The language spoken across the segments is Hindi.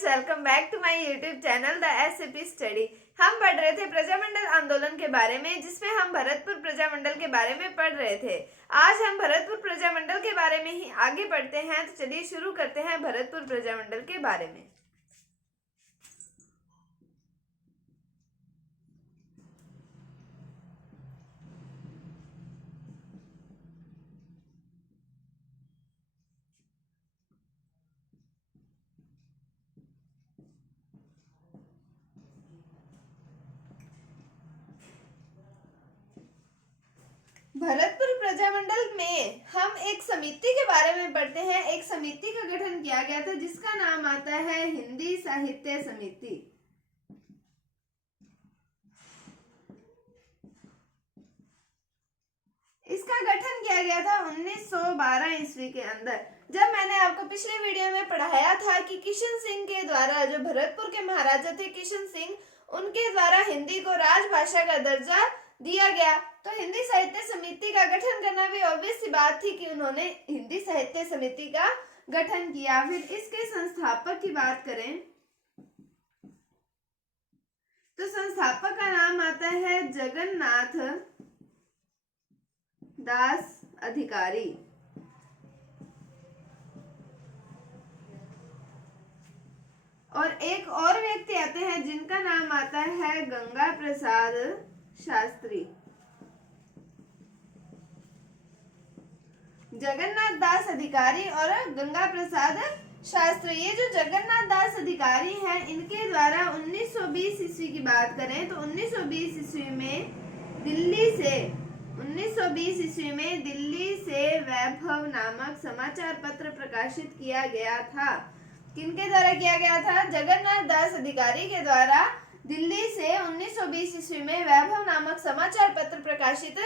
Friends, welcome back to my YouTube channel the SCP study. हम पढ़ रहे थे प्रजामंडल आंदोलन के बारे में, जिसमें हम भरतपुर प्रजामंडल के बारे में पढ़ रहे थे। आज हम भरतपुर प्रजामंडल के बारे में ही आगे पढ़ते हैं। तो चलिए शुरू करते हैं भरतपुर प्रजामंडल के बारे में। भरतपुर प्रजामंडल में हम एक समिति के बारे में पढ़ते हैं। एक समिति का गठन किया गया था जिसका नाम आता है हिंदी साहित्य समिति। इसका गठन किया गया था 1912 ईस्वी के अंदर। जब मैंने आपको पिछले वीडियो में पढ़ाया था कि किशन सिंह के द्वारा, जो भरतपुर के महाराजा थे किशन सिंह, उनके द्वारा हिंदी को राजभाषा का दर्जा दिया गया, तो हिंदी साहित्य समिति का गठन करना भी ऑब्वियस सी बात थी कि उन्होंने हिंदी साहित्य समिति का गठन किया। फिर इसके संस्थापक की बात करें तो संस्थापक का नाम आता है जगन्नाथ दास अधिकारी। और एक और व्यक्ति आते हैं जिनका नाम आता है गंगा प्रसाद शास्त्री। जगन्नाथ दास अधिकारी और गंगा प्रसाद शास्त्री, ये जो जगन्नाथ दास अधिकारी हैं, इनके द्वारा 1920 ईस्वी की बात करें तो 1920 ईस्वी में दिल्ली से वैभव नामक समाचार पत्र प्रकाशित किया गया था। किनके द्वारा किया गया था? जगन्नाथ दास अधिकारी के द्वारा दिल्ली से 1920 ईस्वी में वैभव नामक समाचार पत्र प्रकाशित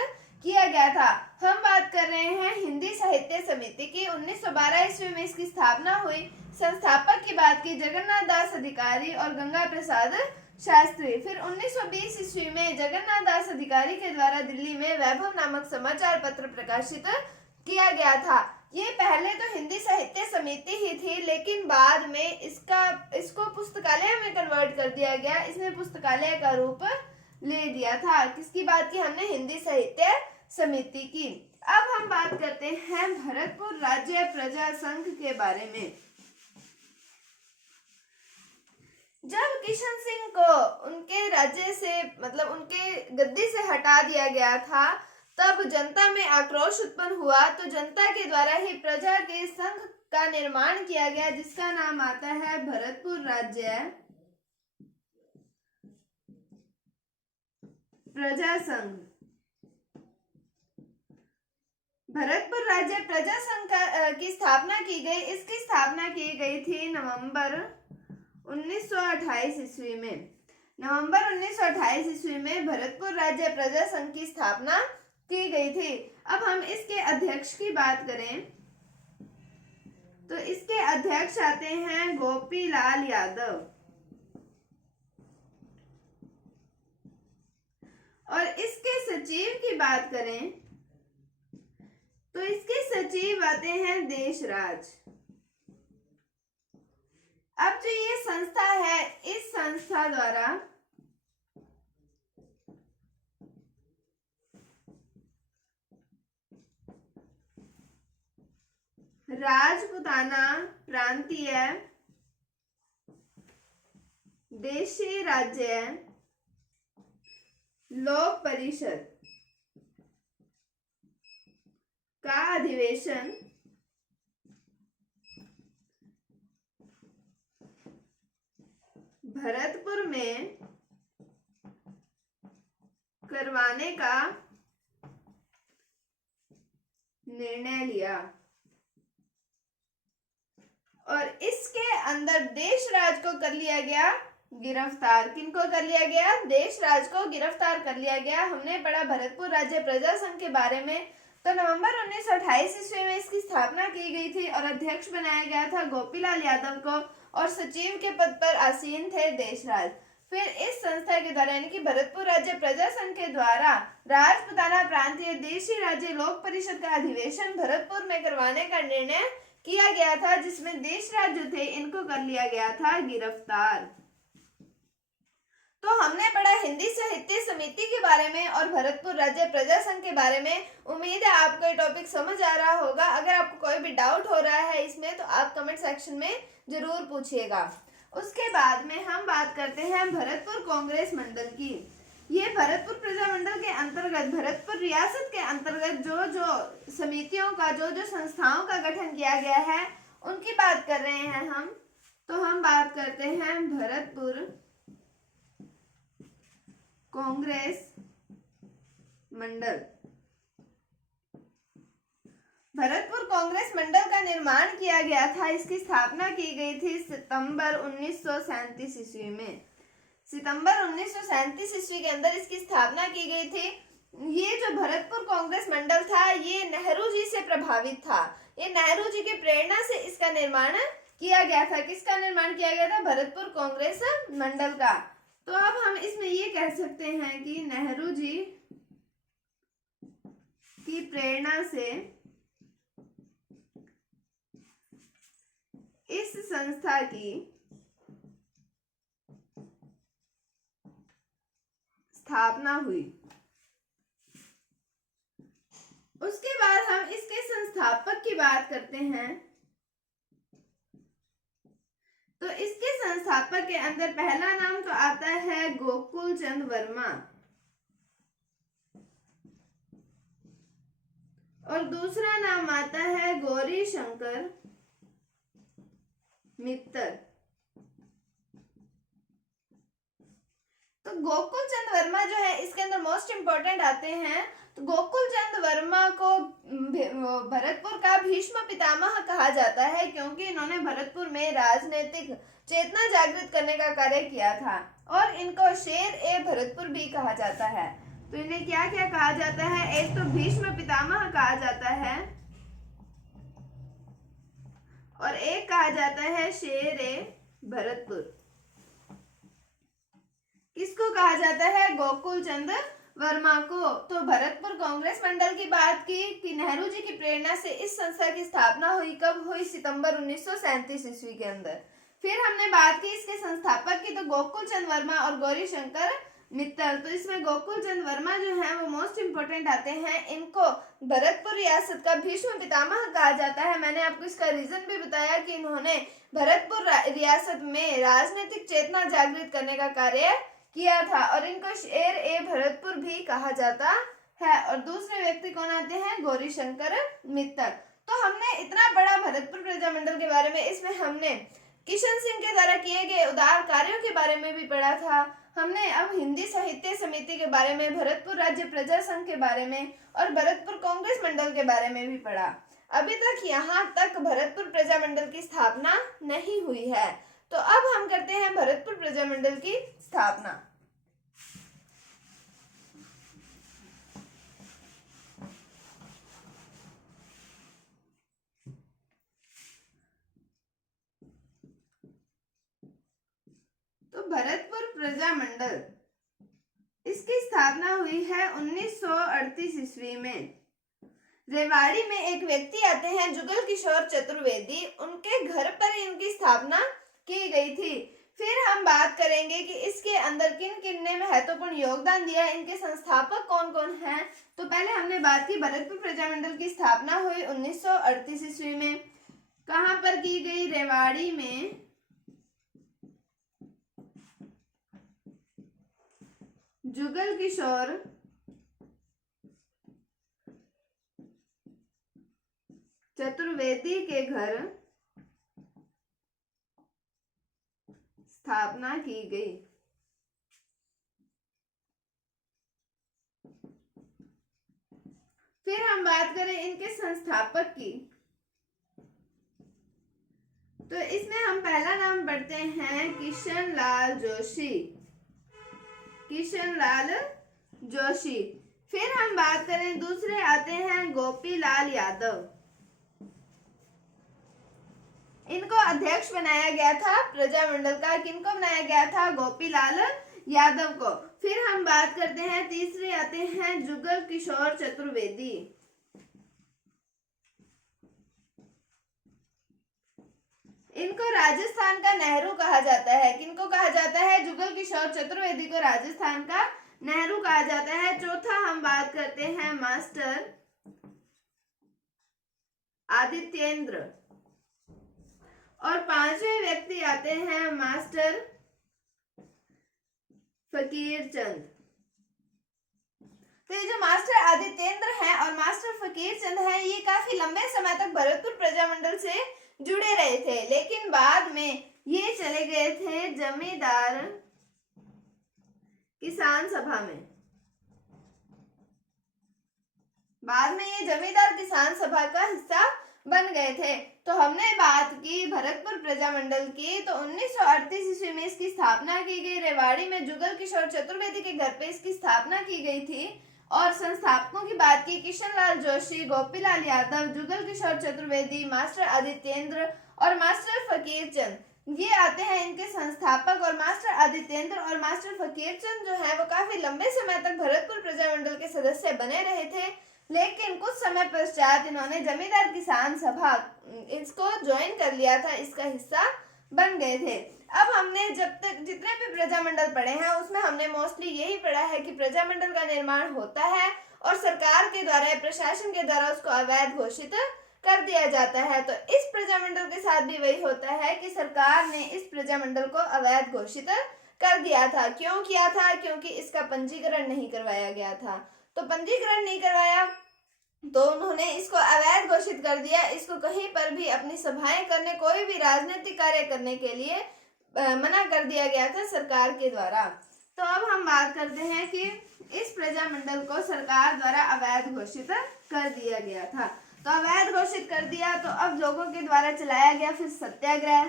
किया गया था। हम बात कर रहे हैं हिंदी साहित्य समिति की। 1912 ईस्वी में इसकी स्थापना हुई। संस्थापक की बात की जगन्नाथ दास अधिकारी और गंगा प्रसाद शास्त्री। फिर 1920 ईस्वी में जगन्नाथ दास अधिकारी के द्वारा दिल्ली में वैभव नामक समाचार पत्र प्रकाशित किया गया था। ये पहले तो हिंदी साहित्य समिति ही थी, लेकिन बाद में इसको पुस्तकालय में कन्वर्ट कर दिया गया। इसने पुस्तकालय का रूप ले दिया था। किसकी बात की हमने? हिंदी साहित्य समिति की। अब हम बात करते हैं भरतपुर राज्य प्रजा संघ के बारे में। जब किशन सिंह को उनके राज्य से, मतलब उनके गद्दी से हटा दिया गया था, तब जनता में आक्रोश उत्पन्न हुआ। तो जनता के द्वारा ही प्रजा के संघ का निर्माण किया गया, जिसका नाम आता है भरतपुर राज्य प्रजा संघ। भरतपुर राज्य प्रजा संघ की स्थापना की गई। इसकी स्थापना की गई थी नवंबर 1928 ईस्वी में। नवंबर 1928 ईस्वी में भरतपुर राज्य प्रजा संघ की स्थापना की गई थी। अब हम इसके अध्यक्ष की बात करें तो इसके अध्यक्ष आते हैं गोपीलाल यादव। और इसके सचिव की बात करें तो इसके सचिव आते हैं देशराज। अब जो ये संस्था है, इस संस्था द्वारा राजपुताना प्रांतीय देशी राज्य लोक परिषद का अधिवेशन भरतपुर में करवाने का निर्णय लिया। और इसके अंदर देशराज को कर लिया गया गिरफ्तार। किनको कर लिया गया? देशराज को गिरफ्तार कर लिया गया। हमने पढ़ा भरतपुर राज्य प्रजा संघ के बारे में। तो नवंबर 1928 ईस्वी में इसकी स्थापना की गई थी और अध्यक्ष बनाया गया था गोपीलाल यादव को, और सचिव के पद पर आसीन थे देशराज। फिर इस संस्था के द्वारा, यानी कि भरतपुर राज्य प्रजा संघ के द्वारा, राजपुताना प्रांतीय देशी राज्य लोक परिषद का अधिवेशन भरतपुर में करवाने का निर्णय किया गया था, जिसमें देशराज जो थे इनको कर लिया गया था गिरफ्तार। तो हमने पढ़ा हिंदी साहित्य समिति के बारे में और भरतपुर राज्य प्रजा संघ के बारे में। उम्मीद है आपको ये टॉपिक समझ आ रहा होगा। अगर आपको कोई भी डाउट हो रहा है इसमें तो आप कमेंट सेक्शन में जरूर पूछिएगा। उसके बाद में हम बात करते हैं भरतपुर कांग्रेस मंडल की। ये भरतपुर प्रजा मंडल के अंतर्गत, भरतपुर रियासत के अंतर्गत जो जो समितियों का, जो जो संस्थाओं का गठन किया गया है उनकी बात कर रहे हैं हम। तो हम बात करते हैं भरतपुर कांग्रेस मंडल। भरतपुर कांग्रेस मंडल का निर्माण किया गया था, इसकी स्थापना की गई थी सितंबर 1937 ईस्वी में। सितंबर 1937 ईस्वी के अंदर इसकी स्थापना की गई थी। ये जो भरतपुर कांग्रेस मंडल था ये नेहरू जी से प्रभावित था। ये नेहरू जी की प्रेरणा से इसका निर्माण किया गया था। किसका निर्माण किया गया था? भरतपुर कांग्रेस मंडल का। तो अब हम इसमें ये कह सकते हैं कि नेहरू जी की प्रेरणा से इस संस्था की स्थापना हुई। उसके बाद हम इसके संस्थापक की बात करते हैं। तो इसके संस्थापक के अंदर पहला नाम तो आता है गोकुल चंद वर्मा और दूसरा नाम आता है गौरी शंकर मित्तर। तो गोकुल चंद वर्मा जो है इसके अंदर मोस्ट इंपोर्टेंट आते हैं। तो गोकुल चंद वर्मा को भरतपुर का भीष्म पितामह कहा जाता है, क्योंकि इन्होंने भरतपुर में राजनीतिक चेतना जागृत करने का कार्य किया था। और इनको शेर ए भरतपुर भी कहा जाता है। तो इन्हें क्या क्या कहा जाता है? एक तो भीष्म पितामह कहा जाता है और एक कहा जाता है शेर ए भरतपुर। किसको कहा जाता है? गोकुल चंद वर्मा को। तो भरतपुर कांग्रेस मंडल की बात की कि नेहरू जी की प्रेरणा से इस संस्था की स्थापना हुई। कब हुई? सितंबर 1937 ईस्वी के अंदर। फिर हमने बात की इसके संस्थापक की, तो गोकुल चंद वर्मा और गौरी शंकर मित्तल। तो इसमें गोकुल चंद वर्मा जो है वो मोस्ट इंपोर्टेंट आते हैं। इनको भरतपुर रियासत का भीष्म पितामह कहा जाता है। मैंने आपको इसका रीजन भी बताया कि इन्होंने भरतपुर रियासत में राजनीतिक चेतना जागृत करने का कार्य किया था और इनको शेर ए भरतपुर भी कहा जाता है। और दूसरे व्यक्ति कौन आते हैं? गौरी शंकर मित्तल। तो हमने इतना बड़ा भरतपुर प्रजा मंडल के बारे में, इसमें हमने किशन सिंह के द्वारा किए गए उदार कार्यों के बारे में भी पढ़ा था। हमने अब हिंदी साहित्य समिति के बारे में, भरतपुर राज्य प्रजा संघ के बारे में और भरतपुर कांग्रेस मंडल के बारे में भी पढ़ा। अभी तक यहाँ तक भरतपुर प्रजा मंडल की स्थापना नहीं हुई है। तो अब हम करते हैं भरतपुर प्रजा मंडल की स्थापना। तो भरतपुर प्रजा मंडल, इसकी स्थापना हुई है 1938 ईस्वी में। रेवाड़ी में एक व्यक्ति आते हैं जुगल किशोर चतुर्वेदी, उनके घर पर इनकी स्थापना की गई थी। फिर हम बात करेंगे कि इसके अंदर किन किन ने महत्वपूर्ण योगदान दिया, इनके संस्थापक कौन कौन हैं। तो पहले हमने बात की भरतपुर प्रजा मंडल की स्थापना हुई 1938 ईस्वी में। कहां पर की गई? रेवाड़ी में। जुगल किशोर चतुर्वेदी के घर स्थापना की गई। फिर हम बात करें इनके संस्थापक की, तो इसमें हम पहला नाम पढ़ते हैं किशन लाल जोशी। किशन लाल जोशी। फिर हम बात करें दूसरे आते हैं गोपी लाल यादव। इनको अध्यक्ष बनाया गया था प्रजा मंडल का। किनको बनाया गया था? गोपी लाल यादव को। फिर हम बात करते हैं तीसरे आते हैं जुगल किशोर चतुर्वेदी। इनको राजस्थान का नेहरू कहा जाता है। किनको कहा जाता है? जुगल किशोर चतुर्वेदी को राजस्थान का नेहरू कहा जाता है। चौथा हम बात करते हैं मास्टर आदित्येंद्र, और पांचवें व्यक्ति आते हैं मास्टर फकीर चंद। तो ये जो मास्टर आदित्येंद्र हैं और मास्टर फकीर चंद हैं, ये काफी लंबे समय तक भरतपुर प्रजामंडल से जुड़े रहे थे, लेकिन बाद में ये चले गए थे जमींदार किसान सभा में। बाद में ये जमींदार किसान सभा का हिस्सा बन गए थे। तो हमने बात की भरतपुर प्रजामंडल की, तो 1938 ईस्वी में इसकी स्थापना की गई। रेवाड़ी में जुगल किशोर चतुर्वेदी के घर पे इसकी स्थापना की गई थी। और संस्थापकों की बात की, किशनलाल जोशी, गोपीलाल यादव, जुगल किशोर चतुर्वेदी, मास्टर आदित्येंद्र और मास्टर फकीर चंद, ये आते हैं इनके संस्थापक। और मास्टर आदित्येंद्र और मास्टर फकीर चंद जो है वो काफी लंबे समय तक भरतपुर प्रजामंडल के सदस्य बने रहे थे, लेकिन कुछ समय पश्चात इन्होंने जमींदार किसान सभा इसको ज्वाइन कर लिया था, इसका हिस्सा बन गए थे। अब हमने जब तक जितने भी प्रजामंडल पढ़े हैं उसमें हमने मोस्टली यही पढ़ा है कि प्रजामंडल का निर्माण होता है और सरकार के द्वारा, प्रशासन के द्वारा उसको अवैध घोषित कर दिया जाता है। तो इस प्रजामंडल के साथ भी वही होता है कि सरकार ने इस प्रजामंडल को अवैध घोषित कर दिया था। क्यों किया था? क्योंकि इसका पंजीकरण नहीं करवाया गया था। तो पंजीकरण नहीं करवाया तो उन्होंने इसको अवैध घोषित कर दिया। इसको कहीं पर भी अपनी सभाएं करने, कोई भी राजनीतिक कार्य करने के लिए मना कर दिया गया था सरकार के द्वारा। तो अब हम बात करते हैं कि इस प्रजामंडल को सरकार द्वारा अवैध घोषित कर दिया गया था। तो अवैध घोषित कर दिया, तो अब लोगों के द्वारा चलाया गया फिर सत्याग्रह।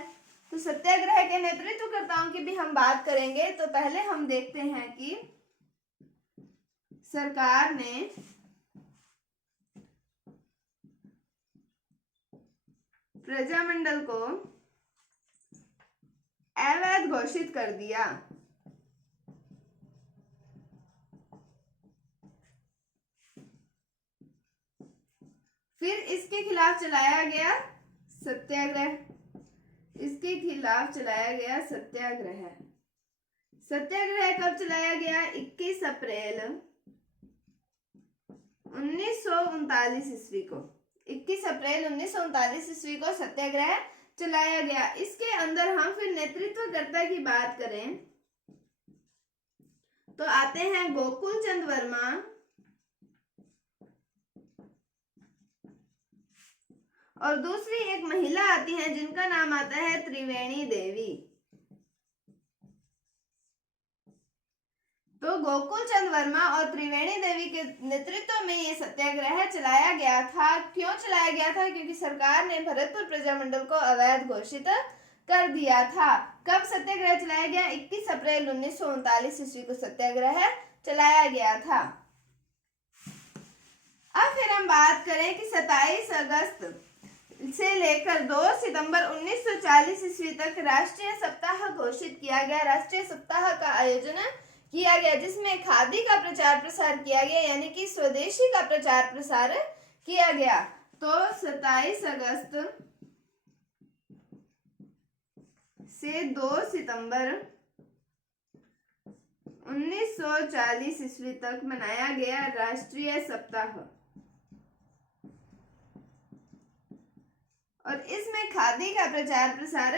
तो सत्याग्रह के नेतृत्वकर्ताओं की भी हम बात करेंगे। तो पहले हम देखते हैं कि सरकार ने प्रजामंडल को अवैध घोषित कर दिया। फिर इसके खिलाफ चलाया गया सत्याग्रह। इसके खिलाफ चलाया गया सत्याग्रह। सत्याग्रह कब चलाया गया? 21 अप्रैल 1939 ईस्वी को। 21 अप्रैल 1939 ईस्वी को सत्याग्रह चलाया गया। इसके अंदर हम फिर नेतृत्वकर्ता की बात करें तो आते हैं गोकुल चंद वर्मा और दूसरी एक महिला आती है जिनका नाम आता है त्रिवेणी देवी। तो गोकुल चंद वर्मा और त्रिवेणी देवी के नेतृत्व में ये सत्याग्रह चलाया गया था। क्यों चलाया गया था? क्योंकि सरकार ने भरतपुर प्रजामंडल को अवैध घोषित कर दिया था। कब सत्याग्रह चलाया गया? 21 अप्रैल 1939 ईस्वी को सत्याग्रह चलाया गया था। अब फिर हम बात करें कि 27 अगस्त से लेकर 2 सितंबर 1940 ईस्वी तक राष्ट्रीय सप्ताह घोषित किया गया। राष्ट्रीय सप्ताह का आयोजन किया गया जिसमें खादी का प्रचार प्रसार किया गया, यानी कि स्वदेशी का प्रचार प्रसार किया गया। तो 27 अगस्त से 2 सितंबर 1940 ईस्वी तक मनाया गया राष्ट्रीय सप्ताह, और इसमें खादी का प्रचार प्रसार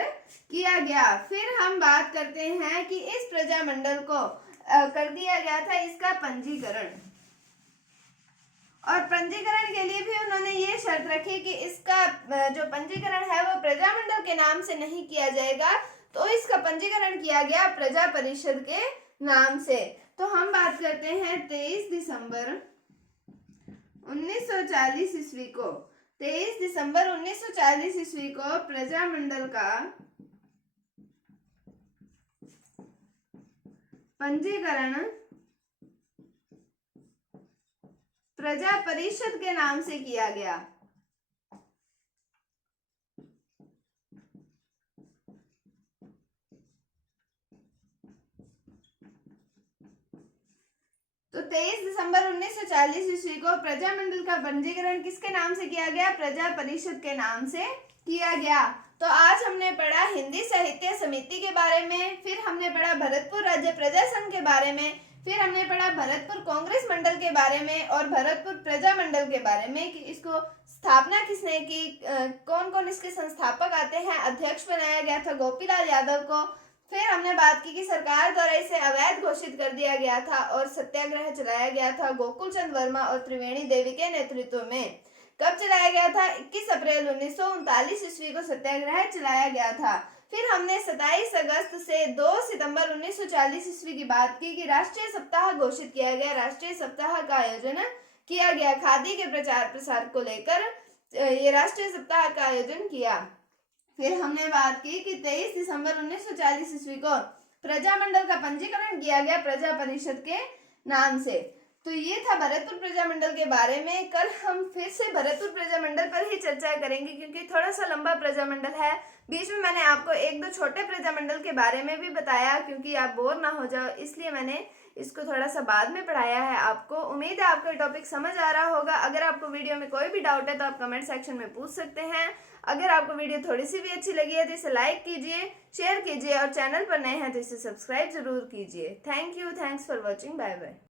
किया गया। फिर हम बात करते हैं कि इस प्रजामंडल को कर दिया गया था इसका पंजीकरण, और पंजीकरण के लिए भी उन्होंने ये शर्त रखी कि इसका जो पंजीकरण है वो प्रजामंडल के नाम से नहीं किया जाएगा। तो इसका पंजीकरण किया गया प्रजा परिषद के नाम से। तो हम बात करते हैं 23 दिसंबर 1940 ईस्वी को। 23 दिसंबर 1940 ईस्वी को प्रजामंडल का पंजीकरण प्रजा परिषद के नाम से किया गया। तो 23 दिसंबर 1940 ईस्वी को प्रजामंडल का पंजीकरण किसके नाम से किया गया? प्रजा परिषद के नाम से किया गया। तो आज हमने पढ़ा हिंदी साहित्य समिति के बारे में, फिर हमने पढ़ा भरतपुर राज्य प्रजा संघ के बारे में, फिर हमने पढ़ा भरतपुर कांग्रेस मंडल के बारे में और भरतपुर प्रजा मंडल के बारे में कि इसको स्थापना किसने की, कौन कौन इसके संस्थापक आते हैं। अध्यक्ष बनाया गया था गोपीलाल यादव को। फिर हमने बात की कि सरकार द्वारा इसे अवैध घोषित कर दिया गया था और सत्याग्रह चलाया गया था गोकुल चंद वर्मा और त्रिवेणी देवी के नेतृत्व में। कब चलाया गया था? 21 अप्रैल 1939 ईस्वी को सत्याग्रह चलाया गया था। फिर हमने 27 अगस्त से 2 सितंबर 1940 ईस्वी की बात की कि राष्ट्रीय सप्ताह घोषित किया गया। राष्ट्रीय सप्ताह का आयोजन किया गया। खादी के प्रचार प्रसार को लेकर ये राष्ट्रीय सप्ताह का आयोजन किया। फिर हमने बात की कि 23 दिसंबर 1940 ईस्वी को प्रजामंडल का पंजीकरण किया गया प्रजा परिषद के नाम से। तो ये था भरतपुर प्रजामंडल के बारे में। कल हम फिर से भरतपुर प्रजामंडल पर ही चर्चा करेंगे क्योंकि थोड़ा सा लंबा प्रजामंडल है। बीच में मैंने आपको एक दो छोटे प्रजामंडल के बारे में भी बताया क्योंकि आप बोर ना हो जाओ, इसलिए मैंने इसको थोड़ा सा बाद में पढ़ाया है आपको। उम्मीद है आपको टॉपिक समझ आ रहा होगा। अगर आपको वीडियो में कोई भी डाउट है तो आप कमेंट सेक्शन में पूछ सकते हैं। अगर आपको वीडियो थोड़ी सी भी अच्छी लगी है तो इसे लाइक कीजिए, शेयर कीजिए और चैनल पर नए हैं तो इसे सब्सक्राइब जरूर कीजिए। Thank you, thanks for watching, bye bye.